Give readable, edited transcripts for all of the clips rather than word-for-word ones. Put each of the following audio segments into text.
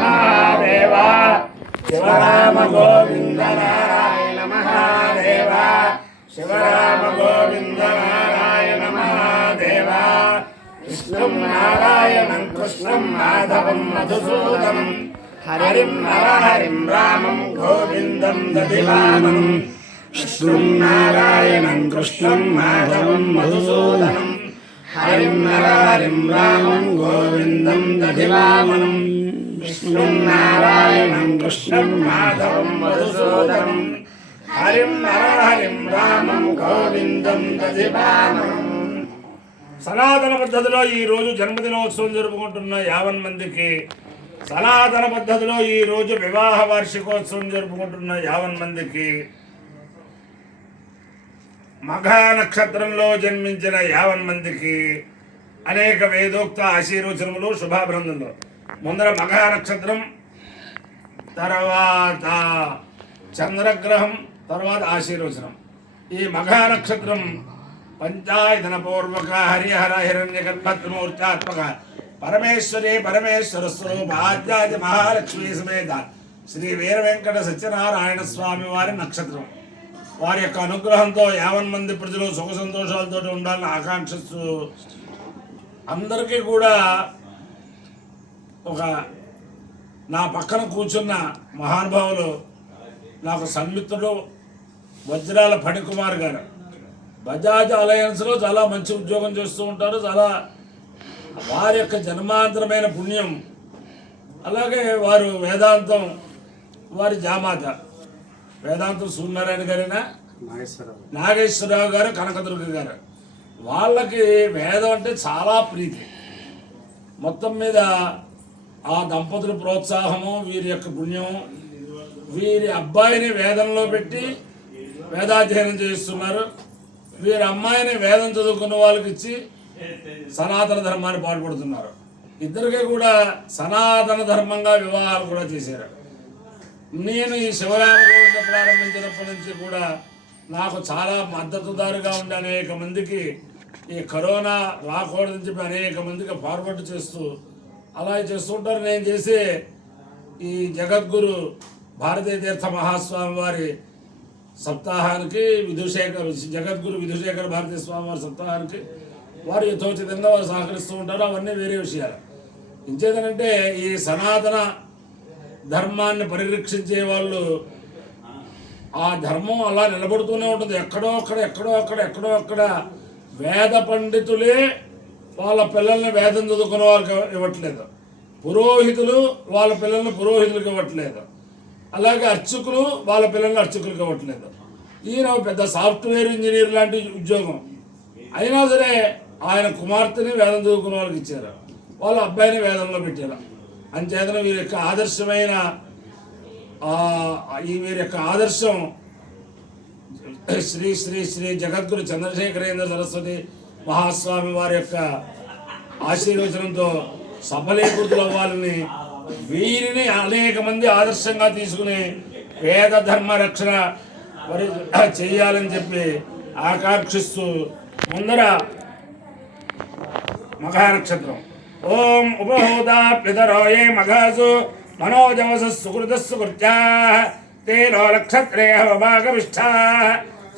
महादेव शिवराम गोविंद नारायण महादेव शिवराम गोविंद नारायण महादेव विष्णुं नारायणं कृष्णं माधवं मधुसूदनं हरिं नरहरिं रामं गोविन्दं दधिवामनं विष्णुं नारायणं कृष्णं माधवं मधुसूदनं हरिं नरहरिं रामं गोविन्दं दधिवामनं विष्णुं नारायणं कृष्णं माधवं मधुसूदनं हरिं नरहरिं रामं गोविन्दं दधिवामनं। సనాతన పద్ధతిలో ఈరోజు జన్మదినోత్సవం జరుపుకుంటున్న 50 మందికి, సనాతన పద్ధతిలో ఈరోజు వివాహ వార్షికోత్సవం జరుపుకుంటున్న 50 మందికి, మఘ నక్షత్రంలో జన్మించిన 50 మందికి అనేక వేదోక్త ఆశీర్వచనములు శుభాభినందనలు. ముందర మఘ నక్షత్రం, తర్వాత చంద్రగ్రహం, తర్వాత ఆశీర్వచనం. ఈ మఘ నక్షత్రం పంచాయతన పూర్వక హరిహర హిరణ్యగర్భత్మూర్చాత్మక పరమేశ్వరి పరమేశ్వర స్వరూప ఆద్యాది మహాలక్ష్మీ సమేత శ్రీ వీర వెంకట సత్యనారాయణ స్వామి వారి నక్షత్రం. వారి యొక్క అనుగ్రహంతో 50 మంది ప్రజలు సుఖ సంతోషాలతో ఉండాలని ఆకాంక్షిస్తూ అందరికీ కూడా ఒక నా పక్కన కూర్చున్న మహానుభావులు నాకు సన్మిత్రుడు వజ్రాల ఫణికుమార్ గారు. బజాజ్ అలయన్స్లో చాలా మంచి ఉద్యోగం చేస్తూ ఉంటారు. చాలా వారి యొక్క జన్మాంతరమైన పుణ్యం, అలాగే వారు వేదాంతం, వారి జామాత వేదాంతం సూర్యనారాయణ గారైనా నాగేశ్వరరావు గారు, కనకదుర్గ గారు, వాళ్ళకి వేదం అంటే చాలా ప్రీతి. మొత్తం మీద ఆ దంపతుల ప్రోత్సాహము, వీరి యొక్క పుణ్యం, వీరి అబ్బాయిని వేదంలో పెట్టి వేదాధ్యయనం చేస్తున్నారు. వీరి అమ్మాయిని వేదం చదువుకున్న వాళ్ళకి ఇచ్చి సనాతన ధర్మాన్ని పాటుపడుతున్నారు. ఇద్దరికీ కూడా సనాతన ధర్మంగా వివాహాలు కూడా చేశారు. నేను ఈ శివరామ గోవింద ప్రారంభించినప్పటి నుంచి కూడా నాకు చాలా మద్దతుదారుగా ఉండే అనేక మందికి ఈ కరోనా రాకూడదని చెప్పి అనేక మందికి ఫార్వర్డ్ చేస్తూ అలా చేస్తుంటారు. నేను చేసే ఈ జగద్గురు భారతీయ తీర్థ మహాస్వామి వారి సప్తాహానికి, జగద్గురు విధుశేఖర భారతీయ స్వామి వారి సప్తాహానికి వారు యథోచితంగా వారు సహకరిస్తూ ఉంటారు. అవన్నీ వేరే విషయాలు. ఇంచేతనంటే ఈ సనాతన ధర్మాన్ని పరిరక్షించే వాళ్ళు, ఆ ధర్మం అలా నిలబడుతూనే ఉంటుంది. ఎక్కడో అక్కడ వేద పండితులే వాళ్ళ పిల్లల్ని వేదం చదువుకునే వాళ్ళకి ఇవ్వట్లేదు, పురోహితులు వాళ్ళ పిల్లల్ని పురోహితులకు ఇవ్వట్లేదు, అలాగే అర్చకులు వాళ్ళ పిల్లల్ని అర్చకులకు ఇవ్వట్లేదు. ఈయన పెద్ద సాఫ్ట్వేర్ ఇంజనీర్ లాంటి ఉద్యోగం అయినా సరే ఆయన కుమార్తెని వేదం చదువుకునే వాళ్ళకి ఇచ్చారు, వాళ్ళ అబ్బాయిని వేదంలో పెట్టారు. అంచేతన వీరి యొక్క ఆదర్శమైన వీరి యొక్క ఆదర్శం శ్రీ శ్రీ శ్రీ జగద్గురు చంద్రశేఖరేంద్ర సరస్వతి మహాస్వామి వారి యొక్క ఆశీర్వచనంతో సఫలీకృతులు అవ్వాలని, వీరిని అనేక మంది ఆదర్శంగా తీసుకుని వేద ధర్మ రక్షణ చేయాలని చెప్పి ఆకాంక్షిస్తూ ముందర మఘ నక్షత్రం. ఓం ఉపహోదా పితరోయే మఘాసు మనోజవస సుకృతస్సు కృత్యా తేనో నక్షత్రే హవభాగవిష్ఠా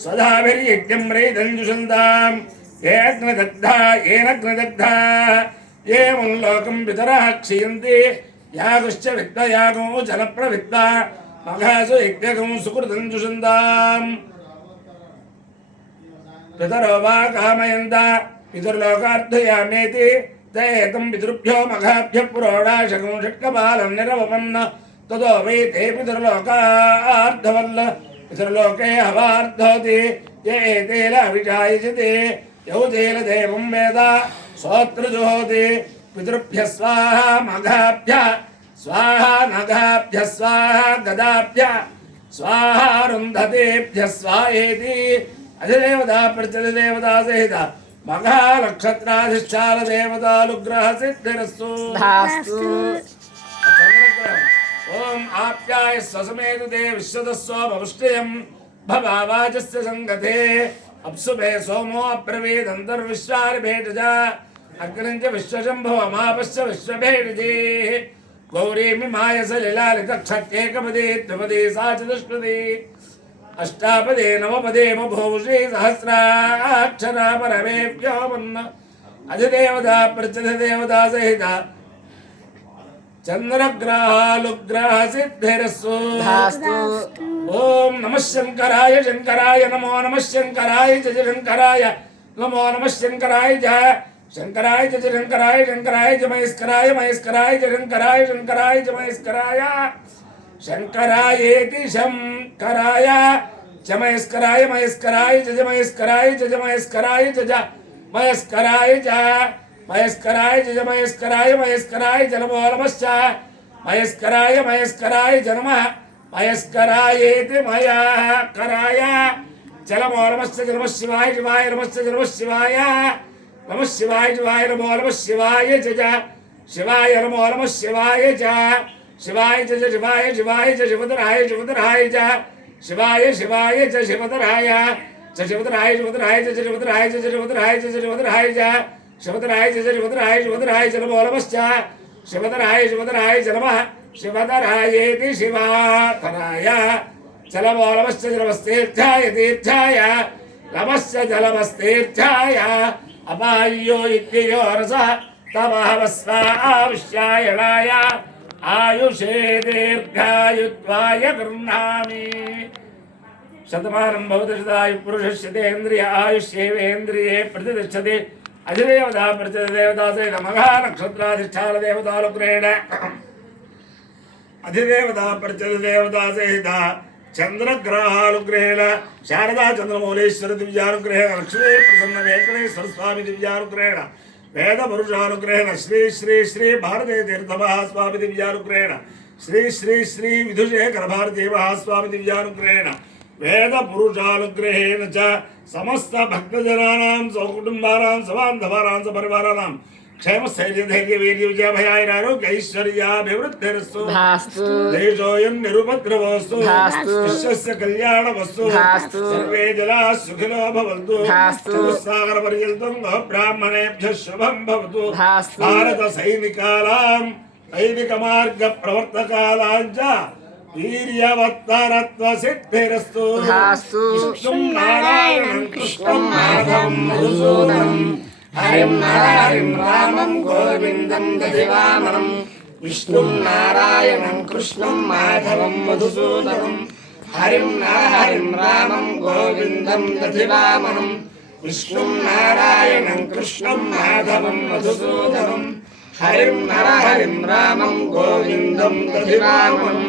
స్వధాభిర్యజ్ఞం రైదంజుషందాం ఏనగ్నదగ్ధా ఏముల్లోకం పితరః క్షీయంతి యాగుశ్చ విద్మయాగో జనప్రవిద్మ మఘాసు యజ్ఞగం సుకృతం జుషందాం పితరో వా కామయంత పితృలోకార్థయామేతి తేతం పితృభ్యో మఘాభ్య పురోడాశకం షట్కపాలం నిరవపన్న తదో వై తే పితృలోకార్థవల్ల పితృలోకే హవార్థోతి ఏతేన అవిజాయజతే యౌతేన దేవం వేద సోత్రజోతి పితృభ్య స్వాహా మఘాభ్య స్వాహా నఘాభ్య స్వాహా గదాభ్య స్వాహా రుంధతేభ్య స్వాహేతి అధిదేవతా ప్రత్యధిదేవతా సహిత మఘా నక్షత్రాధిష్టాన దేవతానుగ్రహ సిద్ధిరస్తు. ఓం ఆప్యాయ స్వసమేతు దే విశ్వదస్వముష్టయం భవావాచస్య సంగతే అప్సుభే సోమో అబ్రవీదంతర్విశ్వాని భేటజ అగ్నించ విశ్వశంభో అమాపశ్చ విశ్వభేటజే गौरीमि मायस लिलालितक्षत्येकपदे द्विपदे सा चतुष्पदे अष्टापदे नवपदे बभूषे सहस्राक्षरा परमेभ्योपन्न अधिदेवता प्रत्यधिदेवता सहिता चंद्रग्रहालुग्रह सिद्धिरस्तु। ओम नमः शंकराय शंकराय नमो नमः शंकराय जय शंकराय नमो नमः शंकराय जय शंकराय जय शंकराय शंकराय जय महेश्वराय महेश्वराय जय शंकराय शंकराय जय महेश्वराय शंकरायेति शंकराय जय महेश्वराय महेश्वराय जय महेश्वराय जय महेश्वराय जय महेश्वराय जय महेश्वराय जय महेश्वराय महेश्वराय जन्मो नमश्च महेश्वराय महेश्वराय जन्म महेश्वरायेति मया कराय चलमो नमश्च जन्म शिवाय शिवाय नमश्च जन्म शिवाय नमः शिवाय शिवाय नमो नमः शिवाय जय शिवाय नमो नमः शिवाय जय शिवाय जय शिवाय शिवाय जय शिवधराय शिवधराय जय शिवाय शिवाय जय शिवधराय जय शिवधराय शिवधराय जय शिवधराय जय शिवधराय जय शिवधराय जय शिवधराय जय शिवधराय शिवधराय जय नमो नमश्च शिवधराय शिवधराय जय नमः शिवधरायेति शिवाधराय चलमो नमश्च जलमस्तीर्थाय तीर्थाय नमश्च जलमस्तीर्थाय अपायो इत्ययो रसः तमहवस्वाविश्यायणाय आयुषे दीर्घायुत्वाय गृह्णामि शतमानं भवति शतायुः पुरुषस्य तेन्द्रिय आयुष्येवेन्द्रिये प्रतिष्ठति अधिदेवता प्रतिदेवता सहित मघा नक्षत्राधिष्ठान देवतानुग्रहेण अधिदेवता प्रतिदेवता सहित चंद्रग्रहानुग्रहेण शारदा चंद्रमौलेश्वर दिव्यानुग्रहेण लक्ष्मी प्रसन्न वेंकटेश्वर स्वामी दिव्यानुग्रहेण वेद पुरुषानुग्रहेण श्री श्री श्री भारती तीर्थ महास्वामी दिव्यानुग्रहेण श्री श्री श्री विधुशेखर भारती महास्वामी दिव्यानुग्रहेण वेद पुरुषानुग्रहेण च समस्त भक्तजनानां सकुटुंबानां सबान्धवानां सपरिवाराणां क्षेम स्थैर्य धैर्य वीर्य विजय भयारोग्य ऐश्वर्याभिवृद्धिरस्तु देशोऽयं निरुपद्रवस्तु विश्वस्य कल्याणमस्तु सर्वे जनाः सुखिनो भवन्तु चतुस्सागर पर्यन्तं ब्राह्मणेभ्यः शुभं भवतु भारत सैनिकानां सैनिक मार्ग प्रवर्तकानां च वीर्यवत्तरत्व सिद्धिरस्तु विष्णुं नारायणं कृष्णं माधवं मधुसूदनं हरिं हरिं रामं गोविन्दं दधिवामनं विष्णुं नारायणं कृष्णं माधवं मधुसूदनं हरिं रामं गोविन्दं दधिवामनं विष्णुं नारायणं कृष्णं माधवं मधुसूदनं हरिं रामं गोविन्दं दधिवामनं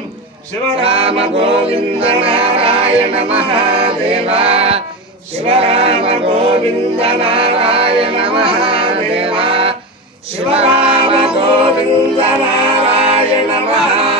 शिवराम गोविन्द नारायण महादेवा शिवराम गोविन्द नारायण महादेवा शिवराम गोविन्द नारायण महादेवा।